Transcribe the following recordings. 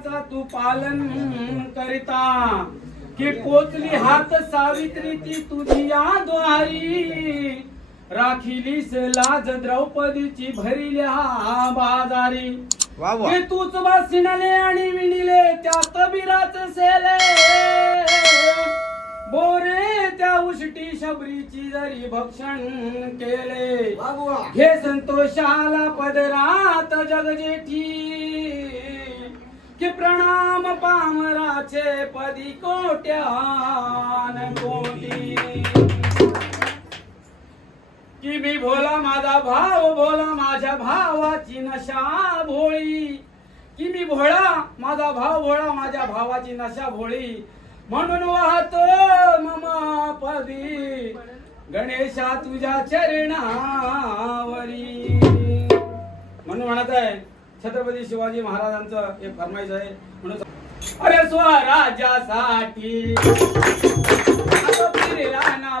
नियमाचा तू पालन करिता. की पोचली हात सावित्री ती तुझी या द्वारी राखिलीस लाज द्रौपदीची भरिल्या बाजारी. की तूच वासिनले आणि विणिले त्या कबीराच सेले. बोरे त्या उष्टी शबरीची जरी भक्षण केले. घे संतोषाला पदरात जगजेठी. की प्रणाम पामराचे पदी कोट्यान कोटी। कि मी भोला माझा भाव भोला माझ्या भावाची नशा भोळी। कि मी भोळा माझा भाव भोळा माझ्या भावाची नशा भोळी। म्हणून वाहतो मम पदी गणेशा तुझ्या चरणावरी। म्हणून म्हणत आहे छत्रपती शिवाजी महाराजांचं एक फरमाईश आहे. म्हणून अरे स्वराज्यासाठी आता फिरला ना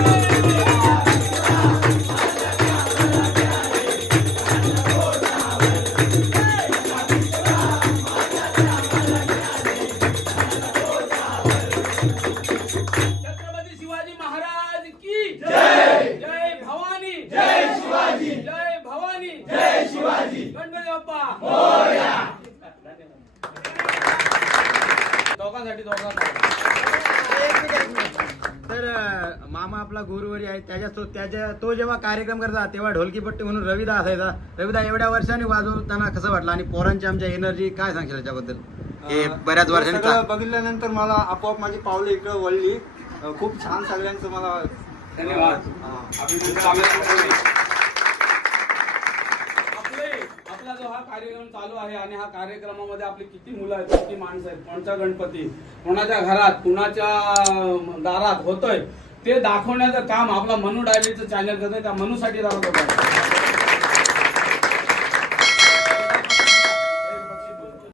आपला गुरुवारी आहे त्याच्या तो त्याच्या तो जेव्हा कार्यक्रम करता तेव्हा ढोलकीपट्टी म्हणून रविदा असायचा. रविदा एवढ्या वर्षांनी वाजवताना कसं वाटलं? आणि पोरांची आमच्या एनर्जी काय सांगशील याच्याबद्दल? हे बऱ्याच वर्षांनी बघितल्यानंतर मला आपोआप माझी पावलं इकडं वळली. खूप छान सगळ्यांचं मला धन्यवाद. आपली जो हा कार्यक्रम चालू आहे आणि हा कार्यक्रमामध्ये आपली किती मुलं आहेत किती माणसं आहेत कोणचा गणपती? कोणाच्या घरात कुणाच्या दारात होतोय? ते दाखवण्याचं काम आपला मनू डायरीचं चॅनल करतोय त्या मनूसाठी दाखवत